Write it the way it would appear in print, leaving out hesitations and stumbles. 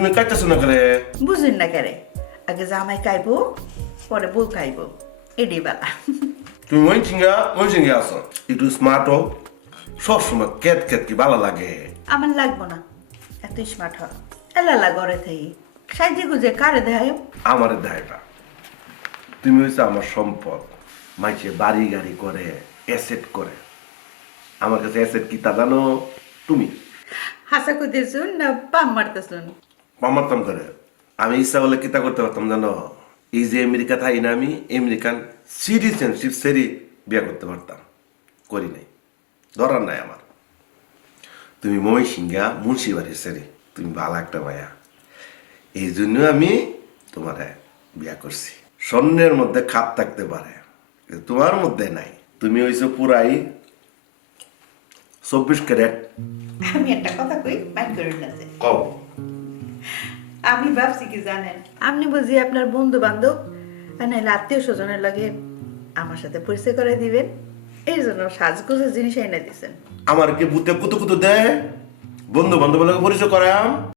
তুমি কাটতেছো না করে? বুঝুন না কেরে, আগে জামাই খাইবো পরে বউ খাইবো, এডি বেলা। তুমি মনসিংহে আছো, একটু স্মার্ট হও। সবসময় ক্যাট ক্যাট কি ভালো লাগে? আমার লাগবো না এত স্মার্ট হ, এলালা ঘরে থাই সাইজে গুজে কারে দেখায়। আমার দেয়টা তুমি হয়েছে আমার সম্পদ। মাইছে বাড়ি গাড়ি করে, অ্যাসেট করে। আমার কাছে অ্যাসেট কি তা জানো তুমি? হাসা কইতেছুন না পাম মারতেছুন? মামারতাম করে। আমি ইচ্ছা বলে কিতা করতে পারতাম জানো? এই যে আমেরিকা থাই না, আমি আমেরিকান সিটিজেনশিপ সেরি বিয়ে করতে পারতাম, করি নাই, ধরার নাই আমার। তুমি ময়সিংহা মুন্সিবাড়ির সেরি, তুমি ভালো একটা মায়া, এই জন্য আমি তোমারে বিয়া করছি। স্বর্ণের মধ্যে খাপ থাকতে পারে, কিন্তু তোমার মধ্যে নাই। তুমি হইছো পুরাই 24 ক্যারেট। আমি একটা কথা কই, বাইক করে না যে কও। আমি ভাবছি কি জানেন, আপনি বুঝি আপনার বন্ধু বান্ধব নাহলে আত্মীয় স্বজনের লাগে আমার সাথে পরিচয় করে দিবেন, এই জন্য সাজগোজের জিনিস এনে দিচ্ছেন। আমার কি বুতে কুতু কুতু দেয়? বন্ধু বান্ধব পরিচয় করাম।